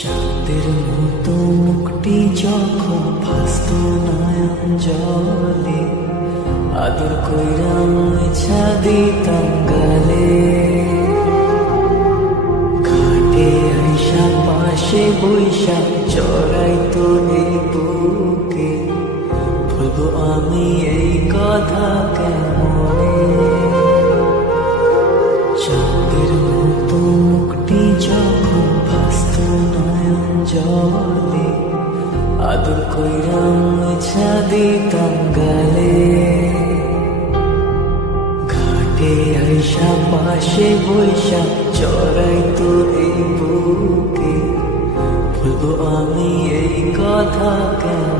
চাঁদের মতো মুখটি যখন ভাসত নয়ন জলে, আদর কইরা মুছা দিতাম গালে। ঘাটে আইসা পাশে বইসা চড়াইতো এই বুকে, বলবো আমি এই কথা কেমনে। চাঁদের মতো মুখটি যখন ভাসত নয়ন জলে, আদর কইরা মুছা দিতাম গালে। ঘাটে আইসা পাশে বইসা চড়াইতো এই বুকে, বলবো আমি এই কথা কেন।